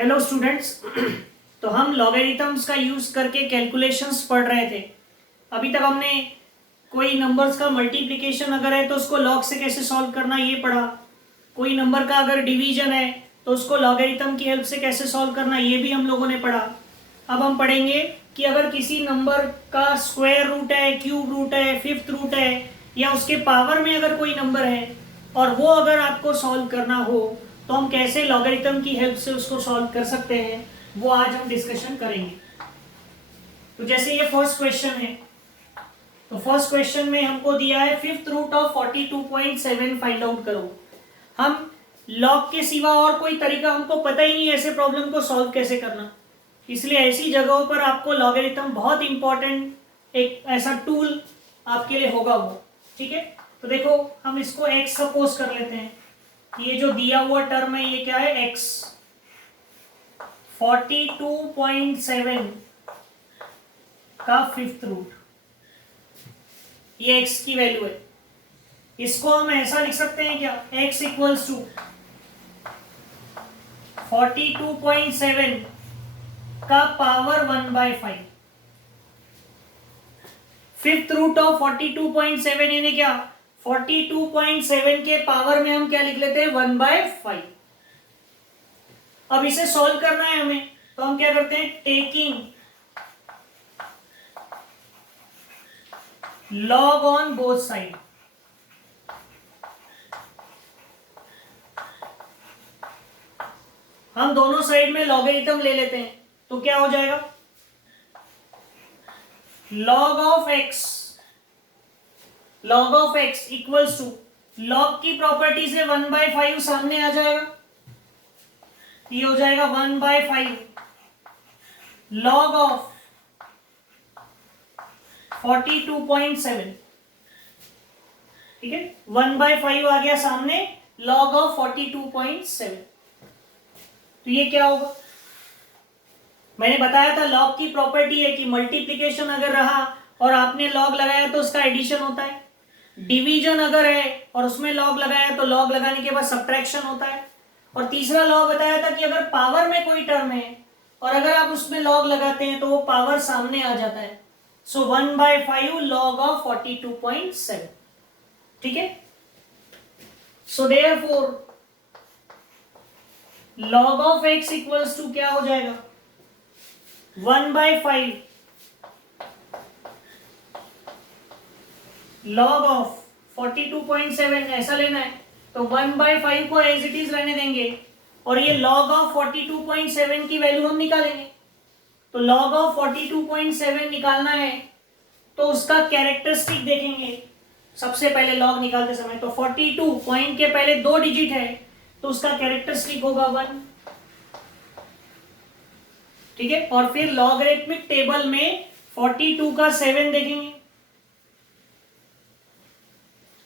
Hello students. तो हम logarithms का यूज करके कैलकुलेशंस पढ़ रहे थे। अभी तक हमने कोई नंबर्स का मल्टीप्लिकेशन अगर है तो उसको लॉग से कैसे सॉल्व करना ये पढ़ा। कोई नंबर का अगर डिवीजन है तो उसको लॉगरिथम की हेल्प से कैसे सॉल्व करना ये भी हम लोगों ने पढ़ा। अब हम पढ़ेंगे कि अगर किसी नंबर का स्क्वायर रूट है, क्यूब रूट है, फिफ्थ रूट है या उसके पावर में अगर कोई नंबर है और वो अगर आपको सॉल्व करना हो तो हम कैसे लॉगरिथम की हेल्प से उसको सॉल्व कर सकते हैं, वो आज हम डिस्कशन करेंगे। तो जैसे ये फर्स्ट क्वेश्चन है, तो फर्स्ट क्वेश्चन में हमको दिया है fifth root of 42.7 find out करो। हम लॉग के सिवा और कोई तरीका हमको पता ही नहीं है ऐसे प्रॉब्लम को सॉल्व कैसे करना, इसलिए ऐसी जगहों पर आपको लॉगरिथम बहुत इंपॉर्टेंट एक ऐसा टूल आपके लिए होगा वो। ठीक है, तो देखो हम इसको x सपोज कर लेते हैं। ये जो दिया हुआ टर्म है ये क्या है, x 42.7 का फिफ्थ रूट, ये x की वैल्यू है। इसको हम ऐसा लिख सकते हैं क्या, x इक्वल्स टू 42.7 का पावर 1/5। फिफ्थ रूट ऑफ 42.7 यानी क्या, 42.7 के पावर में हम क्या लिख लेते हैं, 1/5। अब इसे सॉल्व करना है हमें, तो हम क्या करते हैं, taking log on both side. हम दोनों साइड में लॉगरिथम ले लेते हैं, तो क्या हो जाएगा, log of x equals to, log की प्रॉपर्टी से 1/5 सामने आ जाएगा, ये हो जाएगा 1/5 log of 42.7। ठीक है, 1/5 आ गया सामने, log of 42.7। तो ये क्या होगा, मैंने बताया था लॉग की प्रॉपर्टी है कि मल्टीप्लिकेशन अगर रहा और आपने लॉग लगाया तो उसका एडिशन होता है, डिवीजन अगर है और उसमें लॉग लगाया तो लॉग लगाने के बाद सब्ट्रैक्शन होता है, और तीसरा लॉ बताया था कि अगर पावर में कोई टर्म है और अगर आप उसमें लॉग लगाते हैं तो वो पावर सामने आ जाता है। सो 1/5 log of 42.7। ठीक है, so therefore log of x equals to क्या हो जाएगा, 1/5 log of 42.7 ऐसा लेना है, तो 1/5 को एज इट इज रहने देंगे और ये log of 42.7 की वैल्यू हम निकालेंगे। तो log of 42.7 निकालना है तो उसका कैरेक्टरिस्टिक देखेंगे सबसे पहले लॉग निकालते समय। तो 42 पॉइंट के पहले 2 डिजिट है तो उसका कैरेक्टरिस्टिक होगा 1। ठीक है, और फिर लॉगरिथमिक टेबल में 42 का 7 देखेंगे,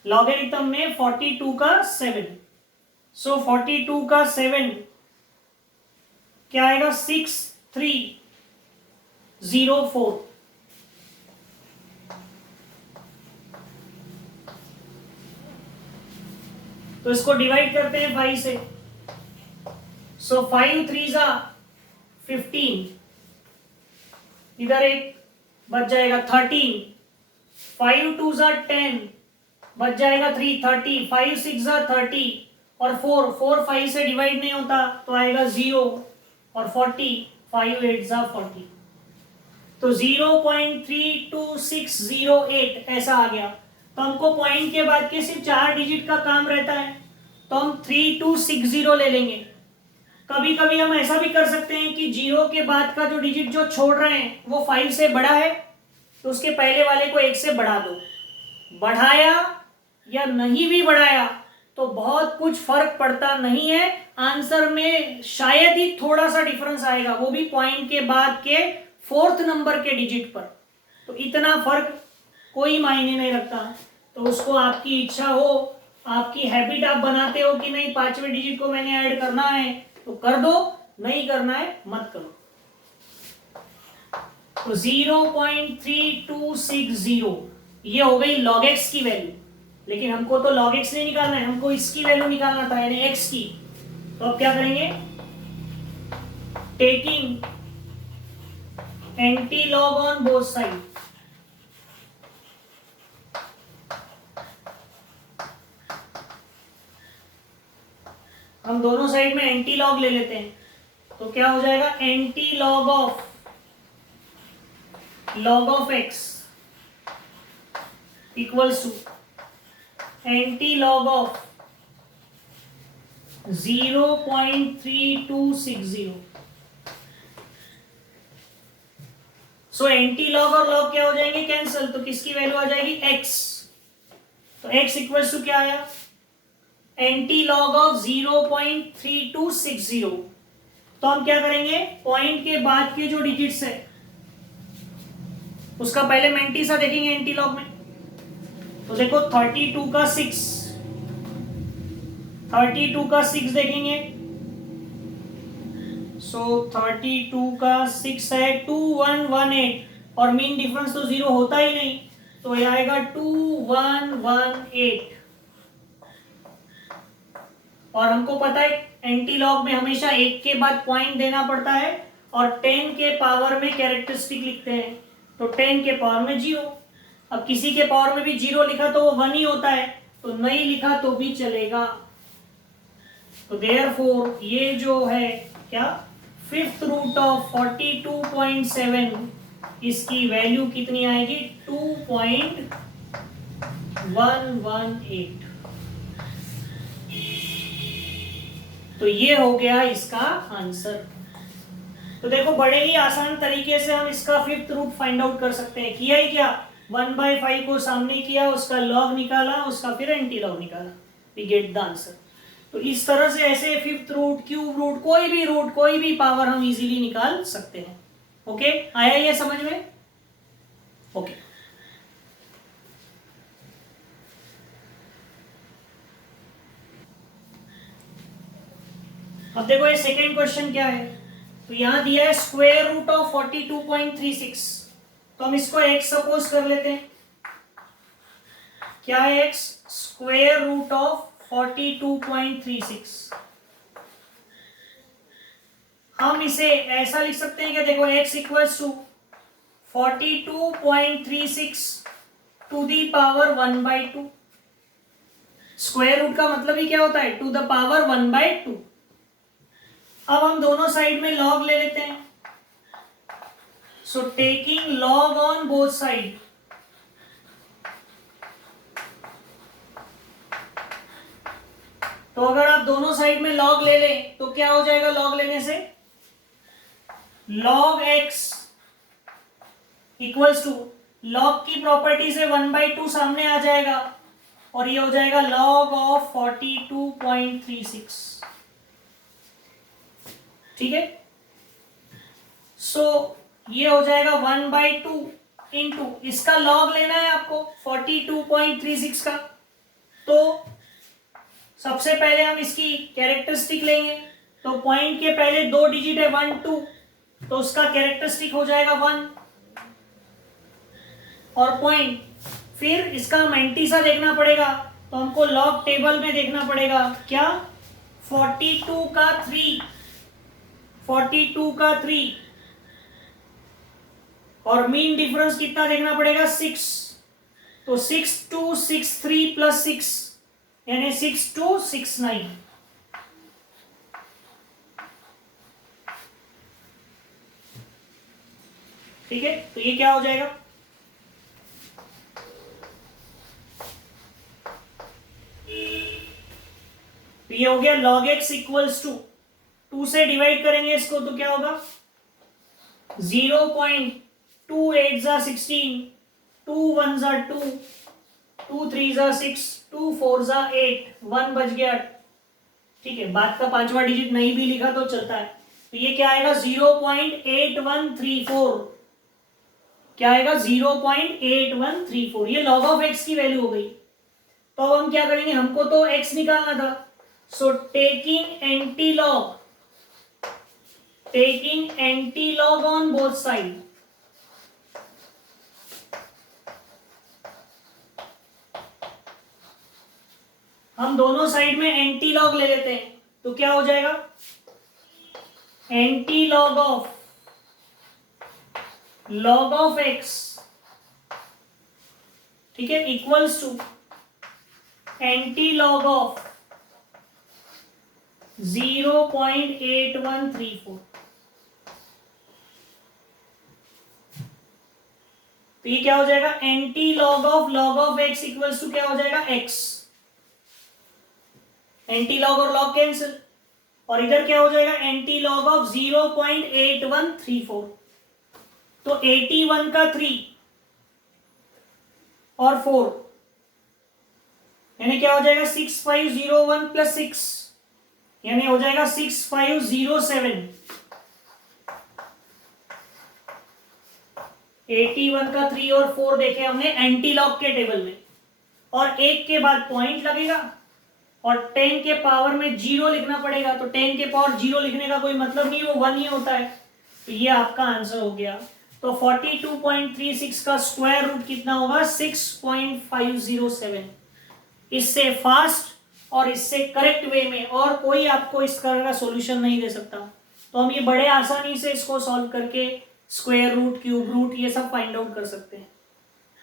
लॉगरिथम में 42 का 7। सो 42 का 7 क्या आएगा, 6304। तो इसको डिवाइड करते हैं 5 से। सो 5 3 जा 15, इधर एक बच जाएगा 13, 5 2 जा 10, बच जाएगा 3 30, 5 6 जा 30 और 4 5 से डिवाइड नहीं होता तो आएगा 0 और 40, 5 8 जा 40। तो 0.32608 ऐसा आ गया। तो हमको पॉइंट के बाद के सिर्फ 4 डिजिट का काम रहता है, तो हम 3260 ले लेंगे। कभी कभी हम ऐसा भी कर सकते हैं कि 0 के बाद का जो डिजिट जो छोड़ रहे हैं वो 5 से बड़ा है तो उसके पहले वाले को 1 से बढ़ा दो। बढ़ाया या नहीं भी बढ़ाया तो बहुत कुछ फर्क पड़ता नहीं है, आंसर में शायद ही थोड़ा सा डिफरेंस आएगा, वो भी पॉइंट के बाद के 4th नंबर के डिजिट पर। तो इतना फर्क कोई मायने नहीं रखता। तो उसको आपकी इच्छा हो, आपकी हैबिट आप बनाते हो कि नहीं 5वें डिजिट को मैंने ऐड करना है तो कर दो, नहीं करना है मत करो। तो 0.3260 ये हो गई log x की वैल्यू, लेकिन हमको तो log x नहीं निकालना है, हमको इसकी वैल्यू निकालना था यानी x की। तो अब क्या करेंगे, taking anti log on both side. हम दोनों साइड में एंटी लॉग ले लेते हैं, तो क्या हो जाएगा, anti log of x equals to anti log of 0.3260। So anti log और लॉग क्या हो जाएंगे, कैंसिल, तो किसकी वैल्यू आ जाएगी, x। तो x इक्वल्स टू क्या आया, एंटी लॉग ऑफ 0.3260। तो हम क्या करेंगे, पॉइंट के बाद के जो डिजिट्स है उसका पहले मैंटीसा देखेंगे एंटी लॉग में। तो देखो 32 का 6, 32 का 6 देखेंगे, सो 32 का 6 है 2118, और मीन डिफरेंस तो 0 होता ही नहीं, तो ये आएगा 2118। और हमको पता है एंटी लॉग में हमेशा 1 के बाद पॉइंट देना पड़ता है, और 10 के पावर में कैरेक्टरिस्टिक लिखते हैं, तो 10 के पावर में 0। अब किसी के पावर में भी 0 लिखा तो वो 1 ही होता है, तो नहीं लिखा तो भी चलेगा। तो देयरफॉर ये जो है क्या, फिफ्थ रूट ऑफ 42.7, इसकी वैल्यू कितनी आएगी, 2.118। तो ये हो गया इसका आंसर। तो देखो बड़े ही आसान तरीके से हम इसका फिफ्थ रूट फाइंड आउट कर सकते हैं। किया ही क्या, 1/5 को सामने किया, उसका लॉग निकाला, उसका फिर एंटी लॉग निकाला, वी गेट द आंसर। तो इस तरह से ऐसे फिफ्थ रूट, क्यूब रूट, कोई भी पावर हम इजीली निकाल सकते हैं। ओके, आया ये समझ में? ओके। अब देखो ये सेकेंड क्वेश्चन क्या है, तो यहां दिया है स्क्वायर रूट ऑफ 42.36, तो हम इसको x सपोज कर लेते हैं। क्या है x, स्क्वायर रूट ऑफ 42.36। हम इसे ऐसा लिख सकते हैं कि देखो x equals to 42.36 to the power 1/2। Square root का मतलब ही क्या होता है, टू द पावर 1/2। अब हम दोनों साइड में लॉग ले लेते हैं, सो taking log on both side, तो अगर आप दोनों साइड में लॉग ले लें तो क्या हो जाएगा, लॉग लेने से log x equals to, log की प्रॉपर्टी से 1/2 सामने आ जाएगा, और ये हो जाएगा log ऑफ 42.36। ठीक है, सो ये हो जाएगा 1/2 इंटू, इसका लॉग लेना है आपको 42.36 का, तो सबसे पहले हम इसकी कैरेक्टरिस्टिक लेंगे। तो पॉइंट के पहले 2 डिजिट है 1 2, तो उसका कैरेक्टरिस्टिक हो जाएगा 1, और पॉइंट, फिर इसका मैंटीसा देखना पड़ेगा, तो हमको लॉग टेबल में देखना पड़ेगा क्या, 42 का 3, 42 का 3, और मीन डिफरेंस कितना देखना पड़ेगा 6, तो 6 2 6 3 प्लस 6 यानी 6 2 6 9। ठीक है, तो ये क्या हो जाएगा, तो ये हो गया log x इक्वल्स टू 2 से डिवाइड करेंगे इसको तो क्या होगा 0.28 जा 16, 2 1 जा 2, 2 3 जा 6, 2 4 जा 8, 1 बच गया। ठीक है, बाद का 5वां डिजिट नहीं भी लिखा तो चलता है, तो ये क्या आएगा 0.8134, क्या आएगा 0.8134, ये log ऑफ x की वैल्यू हो गई। तो अब हम क्या करेंगे, हमको तो x निकालना था, so taking anti log on both side, हम दोनों साइड में एंटी लॉग ले लेते हैं, तो क्या हो जाएगा एंटी लॉग ऑफ एक्स, ठीक है, equals to anti log of 0.8134। तो ये क्या हो जाएगा, anti log of x equals to क्या हो जाएगा, एक्स। एंटी लॉग और लॉग कैंसिल, और इधर क्या हो जाएगा, एंटी लॉग ऑफ 0.8134। तो 81 का 3 और 4 यानी क्या हो जाएगा, 6501 प्लस 6 यानी हो जाएगा 6507। 81 का 3 और 4 देखे हमने एंटी लॉग के टेबल में, और 1 के बाद पॉइंट लगेगा और 10 के पावर में 0 लिखना पड़ेगा। तो 10 के पावर 0 लिखने का कोई मतलब नहीं, वो 1 ही होता है। तो ये आपका आंसर हो गया। तो 42.36 का स्क्वायर रूट कितना होगा, 6.507। इससे फास्ट और इससे करेक्ट वे में और कोई आपको इस तरह का सॉल्यूशन नहीं दे सकता। तो हम ये बड़े आसानी से इसको सॉल्व करके स्क्वायर रूट, क्यूब रूट, ये सब फाइंड आउट कर सकते हैं।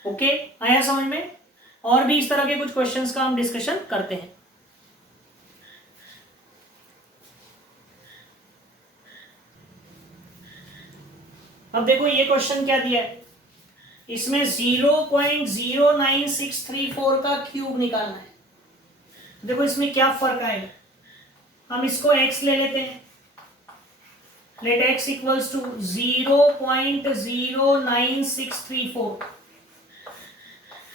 ओके, आया समझ में? और भी इस तरह के कुछ क्वेश्चंस का हम डिस्कशन करते हैं। अब देखो ये क्वेश्चन क्या दिया है, इसमें 0.09634 का क्यूब निकालना है। देखो इसमें क्या फर्क आएगा, हम इसको x ले लेते हैं, लेट x इक्वल्स टू 0.09634,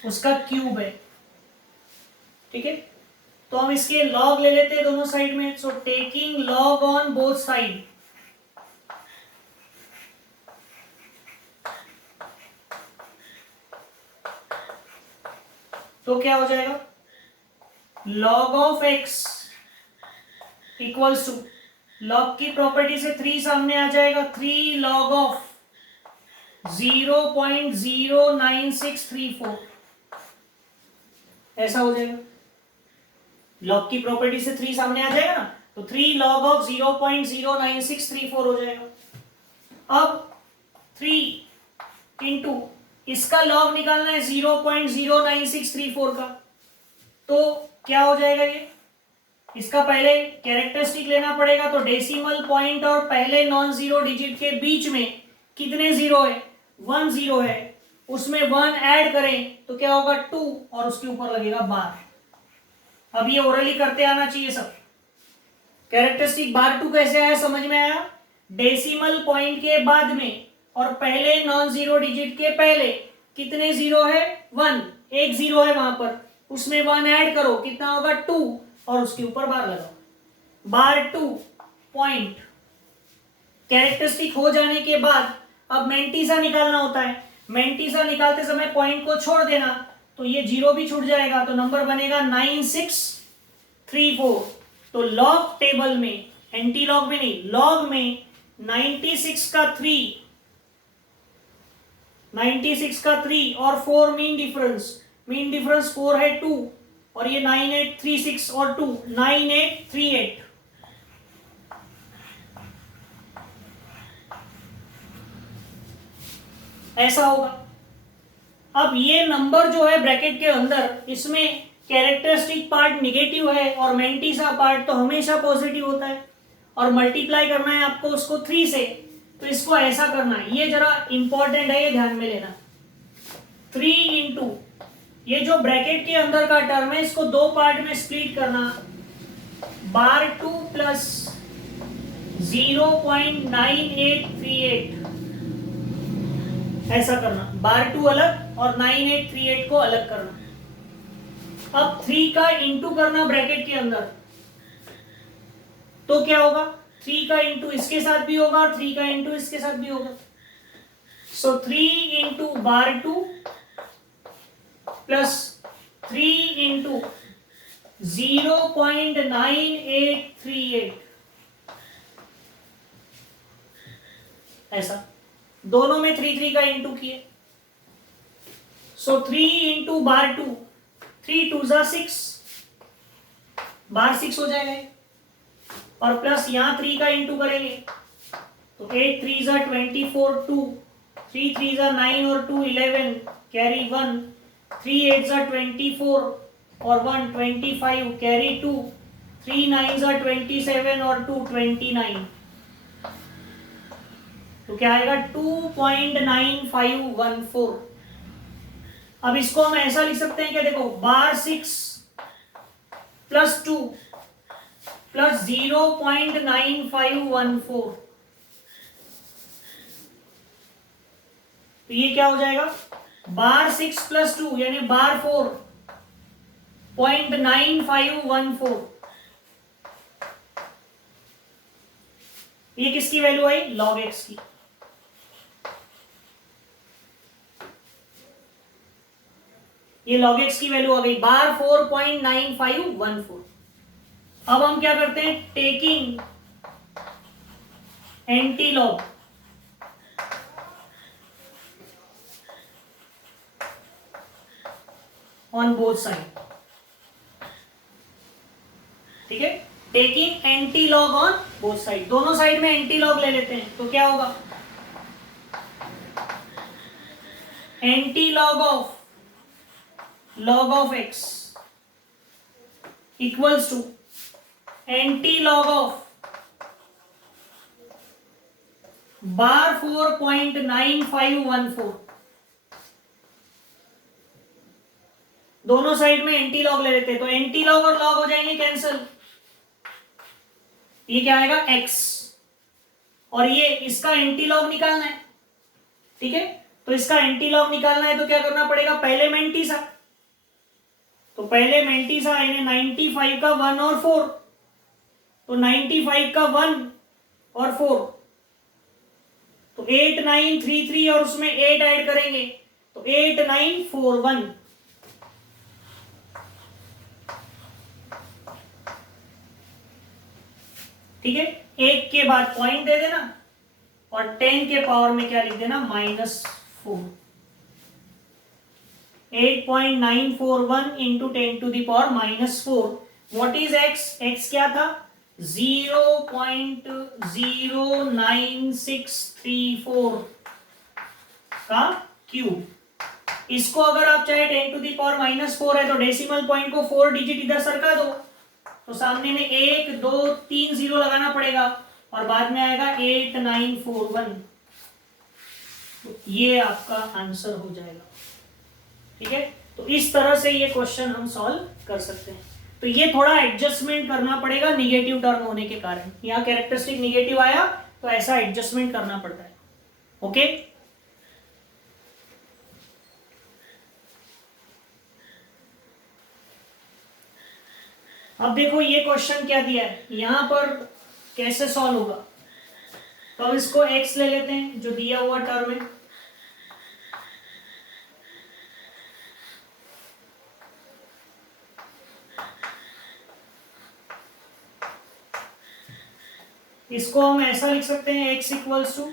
उसका क्यूब है, ठीक है। तो हम इसके लॉग ले लेते हैं दोनों साइड में। So taking log on both side, तो क्या हो जाएगा, log of x equals to, log की प्रॉपर्टी से 3 सामने आ जाएगा, 3 log ऑफ 0.09634, ऐसा हो जाएगा। लॉग की प्रॉपर्टी से 3 सामने आ जाएगा ना, तो 3 log ऑफ 0.09634 हो जाएगा। अब 3 इंटू इसका लॉग निकालना है 0.09634 का, तो क्या हो जाएगा, ये इसका पहले कैरेक्टरिस्टिक लेना पड़ेगा। तो डेसिमल पॉइंट और पहले नॉन जीरो डिजिट के बीच में कितने जीरो है, 1 जीरो है, उसमें 1 ऐड करें तो क्या होगा, 2, और उसके ऊपर लगेगा बार। अब ये ओरली करते आना चाहिए सब। कैरेक्टरिस्टिक बार 2 कैसे आया, समझ में आया? डेसिमल पॉइंट के बाद में और पहले नॉन जीरो डिजिट के पहले कितने जीरो है, 1, एक जीरो है वहां पर, उसमें 1 ऐड करो, कितना होगा, 2, और उसके ऊपर बार लगाओ, बार 2 पॉइंट। कैरेक्टरिस्टिक हो जाने के बाद अब मेंटीसा निकालना होता है। मेंटीसा निकालते समय पॉइंट को छोड़ देना, तो ये जीरो भी छूट जाएगा, तो नंबर बनेगा 9634। तो लॉग टेबल में, एंटी लॉग में नहीं, लॉग में 96 का 3 और 4 मीन डिफरेंस 4 है 2, और ये 9836 और 2 9838। ऐसा होगा। अब ये नंबर जो है ब्रैकेट के अंदर, इसमें कैरेक्टरिस्टिक पार्ट निगेटिव है और मेंटीसा पार्ट तो हमेशा पॉजिटिव होता है, और मल्टीप्लाई करना है आपको उसको 3 से, तो इसको ऐसा करना है, ये जरा इंपॉर्टेंट है, ये ध्यान में लेना। 3 इंटू ये जो ब्रैकेट के अंदर का टर्म है, इसको 2 पार्ट में स्प्लिट करना, बार 2 प्लस 0.9838, ऐसा करना, बार 2 अलग और 9838 को अलग करना। अब 3 का इंटू करना ब्रैकेट के अंदर, तो क्या होगा, 3 का इंटू इसके साथ भी होगा और 3 का इंटू इसके साथ भी होगा। सो 3 इंटू बार 2 प्लस 3 इंटू 0.9838, ऐसा दोनों में 3 का इंटू किए। सो 3 इंटू बार 2, 3 2 जा 6, बार 6 हो जाएगा, और प्लस यहां 3 का इंटू करेंगे तो 8 3 जा 24 2, 3 3 जा 9 और 2 11, कैरी 1, 3 8 जा 24 और 1 25, कैरी 2, 3 9 जा 27 और 2 29, तो क्या आएगा 2.9514। अब इसको हम ऐसा लिख सकते हैं क्या, देखो बार 6 प्लस 2 प्लस 0.9514, तो ये क्या हो जाएगा बार 6 प्लस 2 यानी बार 4.9514। ये किसकी वैल्यू आई, log x की। ये log x की वैल्यू आ गई बार 4.9514। अब हम क्या करते हैं, taking anti log on both side, ठीक है, taking anti log on both side, दोनों साइड में एंटी लॉग ले लेते हैं, तो क्या होगा, anti log of x equals to anti log of bar 4.9514। दोनों साइड में एंटी लॉग ले लेते हैं, तो एंटी लॉग और लॉग हो जाएंगे कैंसिल, ये क्या आएगा x, और ये इसका एंटी लॉग निकालना है, ठीक है, तो इसका एंटी लॉग निकालना है तो क्या करना पड़ेगा, पहले मेंटिसा, तो पहले मेंटिसा यानी 95 का 1 और 4, तो 95 का 1 और 4, तो 8933 और उसमें 8 ऐड करेंगे तो 8941, ठीक है, एक के बाद पॉइंट दे देना और 10 के पावर में क्या लिख देना, -4, 8.941 into 10 to the power -4। What is x, x क्या था 0.09634 का क्यूब। इसको अगर आप चाहे 10 टू द पावर -4 है तो डेसिमल पॉइंट को 4 डिजिट इधर सरका दो, तो सामने में 1 2 3 0 लगाना पड़ेगा और बाद में आएगा 8941, तो ये आपका आंसर हो जाएगा, ठीक है। तो इस तरह से ये क्वेश्चन हम सॉल्व कर सकते हैं। तो ये थोड़ा एडजस्टमेंट करना पड़ेगा निगेटिव टर्म होने के कारण, यहाँ कैरेक्टरिस्टिक निगेटिव आया तो ऐसा एडजस्टमेंट करना पड़ता है, ओके। अब देखो ये क्वेश्चन क्या दिया है, यहां पर कैसे सॉल्व होगा, तो अब इसको x ले लेते हैं जो दिया हुआ टर्म है, इसको हम ऐसा लिख सकते हैं x equals to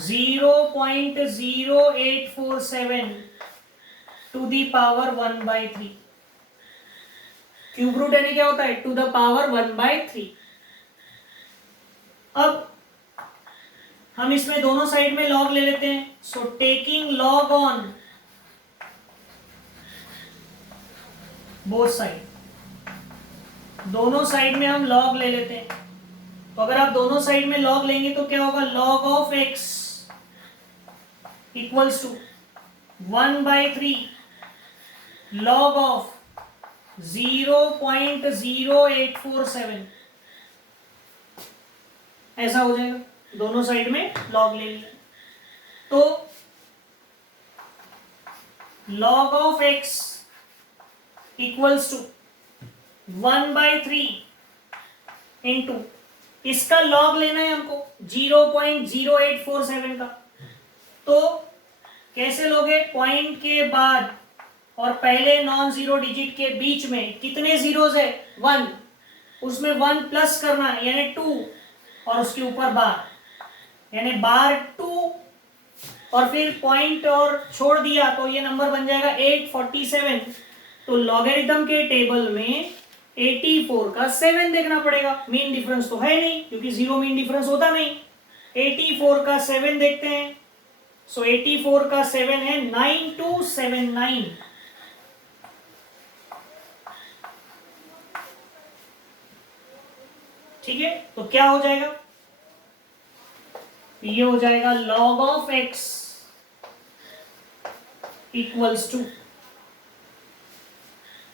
0.0847 to the power 1/3, cube root यानी क्या होता है, टू द पावर 1/3। अब हम इसमें दोनों साइड में लॉग ले लेते हैं, सो taking log on both side, दोनों साइड में हम लॉग ले लेते हैं, तो अगर आप दोनों साइड में लॉग लेंगे तो क्या होगा, log of x equals to 1/3 log of 0.0847, ऐसा हो जाएगा, दोनों साइड में लॉग ले लिया, तो log of x equals to 1/3 into, इसका लॉग लेना है हमको 0.0847 का, तो कैसे लोगे, पॉइंट के बाद और पहले नॉन जीरो डिजिट के बीच में कितने जीरोज है, 1, उसमें 1 प्लस करना है यानी 2 और उसके ऊपर बार यानी बार 2 और फिर पॉइंट और छोड़ दिया तो ये नंबर बन जाएगा 847। तो लॉगरिथम के टेबल में 84 का 7 देखना पड़ेगा, मीन डिफरेंस तो है नहीं क्योंकि जीरो मीन डिफरेंस होता नहीं, 84 का 7 देखते हैं। सो 84 का 7 है 9279। ठीक है, तो क्या हो जाएगा, ये हो जाएगा log of x equals to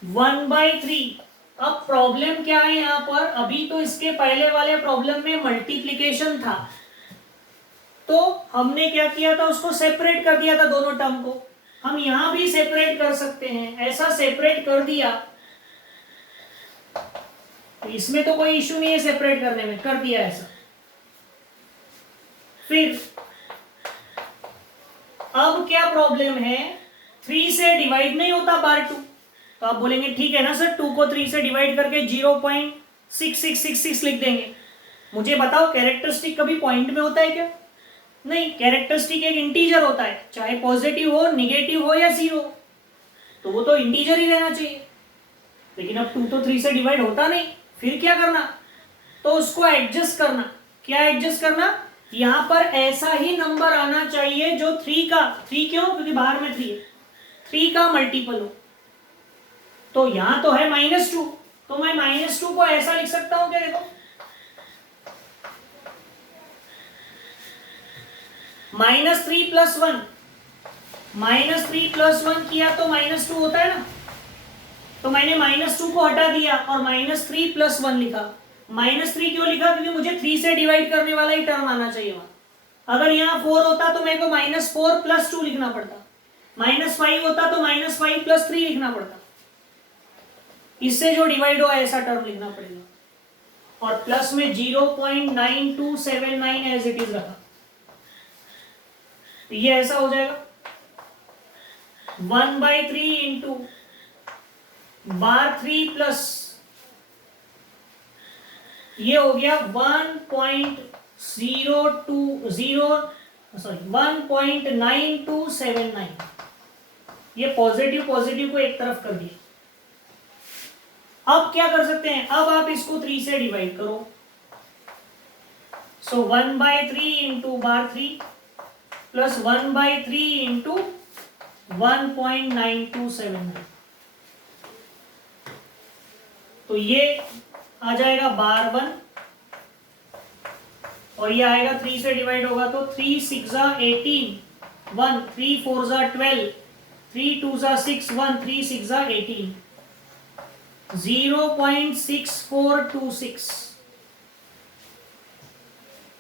1/3। अब प्रॉब्लम क्या है यहां पर, अभी तो इसके पहले वाले प्रॉब्लम में मल्टीप्लिकेशन था, तो हमने क्या किया था, उसको सेपरेट कर दिया था दोनों टर्म को। हम यहां भी सेपरेट कर सकते हैं, ऐसा सेपरेट कर दिया, तो इसमें तो कोई इश्यू नहीं है सेपरेट करने में, कर दिया ऐसा। फिर अब क्या प्रॉब्लम है, 3 से डिवाइड नहीं होता बार 2, तो आप बोलेंगे ठीक है ना सर, 2 को 3 से डिवाइड करके 0.6666 लिख देंगे। मुझे बताओ कैरेक्टरिस्टिक कभी पॉइंट में होता है क्या? नहीं, कैरेक्टरिस्टिक एक इंटीजर होता है, चाहे पॉजिटिव हो, निगेटिव हो या जीरो, तो वो तो इंटीजर ही रहना चाहिए। लेकिन अब 2 तो 3 से डिवाइड होता नहीं, फिर क्या करना, तो उसको एडजस्ट करना। क्या एडजस्ट करना, यहां पर ऐसा ही नंबर आना चाहिए जो 3 का, 3 क्यों, क्योंकि बाहर में 3 है, 3 का मल्टीपल हो। तो यहां तो है -2, तो मैं -2 को ऐसा लिख सकता हूं क्या, देखो -3 + 1, -3 + 1 किया तो -2 होता है ना, तो मैंने -2 को हटा दिया और -3 + 1 लिखा। -3 क्यों लिखा, क्योंकि मुझे 3 से डिवाइड करने वाला ही टर्म आना चाहिए वहां। अगर यहाँ 4 होता तो मेरे को -4 + 2 लिखना पड़ता, -5 होता तो -5 + 3 लिखना पड़ता, इससे जो डिवाइड हो ऐसा टर्म लिखना पड़ेगा। और प्लस में 0.9279 एज इट इज रखा, तो ये ऐसा हो जाएगा 1/3 इंटू बार 3 प्लस ये हो गया 1.9279। ये पॉजिटिव पॉजिटिव को एक तरफ कर दिया। अब क्या कर सकते हैं, अब आप इसको 3 से डिवाइड करो, सो 1/3 इंटू बार 3 प्लस 1/3 इंटू 1.9279, तो ये आ जाएगा बार 1 और ये आएगा 3 से डिवाइड होगा तो 3 6 18, 1 3 4 12, 3 2 6 1 3 6 18, 0.6426,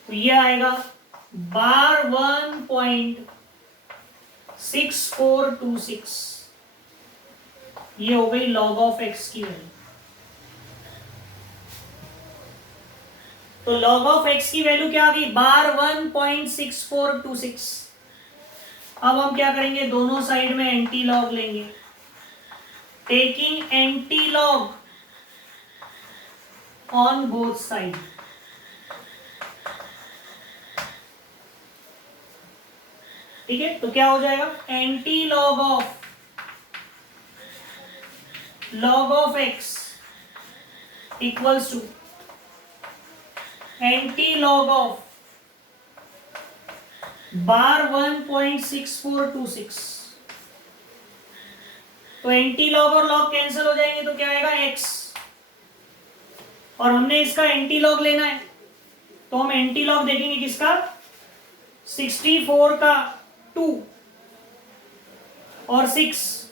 तो ये आएगा बार 1.6426। ये हो गई log ऑफ x की वैल्यू। तो log ऑफ x की वैल्यू क्या आ गई, बार 1.6426। अब हम क्या करेंगे, दोनों साइड में एंटी लॉग लेंगे, taking anti log on both side. ठीक है, तो क्या हो जाएगा, anti log of x equals to anti log of bar 1.6426। तो एंटी लॉग और लॉग कैंसिल हो जाएंगे, तो क्या आएगा x, और हमने इसका एंटी लॉग लेना है, तो हम एंटी लॉग देखेंगे किसका, 64 का 2 और 6,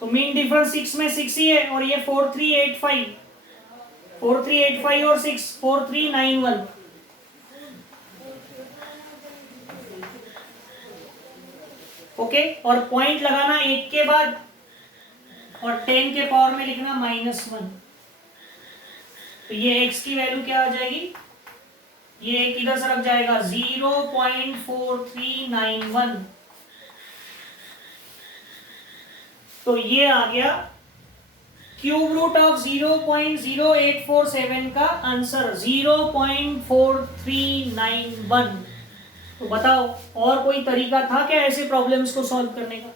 तो मीन डिफरेंस 6 में 6 ही है, और ये 4385 और 6 4391। ओके, और पॉइंट लगाना 1 के बाद और 10 के पावर में लिखना -1। तो ये x की वैल्यू क्या आ जाएगी, ये एक इधर से रख जाएगा 0.4391। तो ये आ गया क्यूब रूट ऑफ 0.0847 का आंसर 0.4391। तो बताओ और कोई तरीका था क्या ऐसे प्रॉब्लम्स को सॉल्व करने का?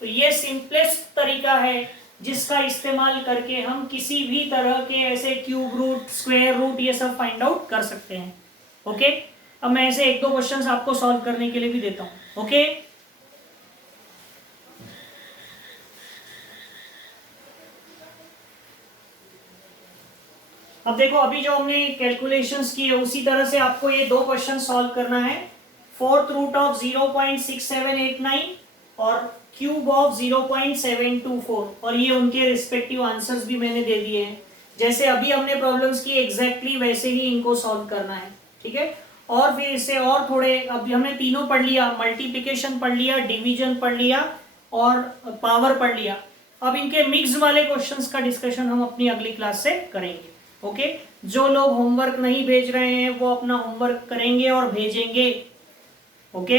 तो ये सिंपलेस्ट तरीका है जिसका इस्तेमाल करके हम किसी भी तरह के ऐसे क्यूब रूट, स्क्वायर रूट, ये सब फाइंड आउट कर सकते हैं। ओके, अब मैं ऐसे एक दो क्वेश्चंस आपको सॉल्व करने के लिए भी देता हूं। ओके, अब देखो अभी जो हमने कैलकुलेशंस की है उसी तरह से आपको ये दो क्वेश्चन सॉल्व करना है। फोर्थ रूट ऑफ 0.6789 और क्यूब ऑफ 0.724 और ये उनके रिस्पेक्टिव आंसर्स भी मैंने दे दिए हैं। जैसे अभी हमने प्रॉब्लम्स की एग्जैक्टली वैसे ही इनको सॉल्व करना है, ठीक है। और फिर इससे और थोड़े, अभी हमने तीनों पढ़ लिया, मल्टीप्लिकेशन पढ़ लिया, डिवीजन पढ़ लिया और पावर पढ़ लिया। अब इनके मिक्स वाले क्वेश्चंस का डिस्कशन हम अपनी अगली क्लास से करेंगे। ओके, जो लोग होमवर्क नहीं भेज रहे हैं वो अपना होमवर्क करेंगे और भेजेंगे। ओके।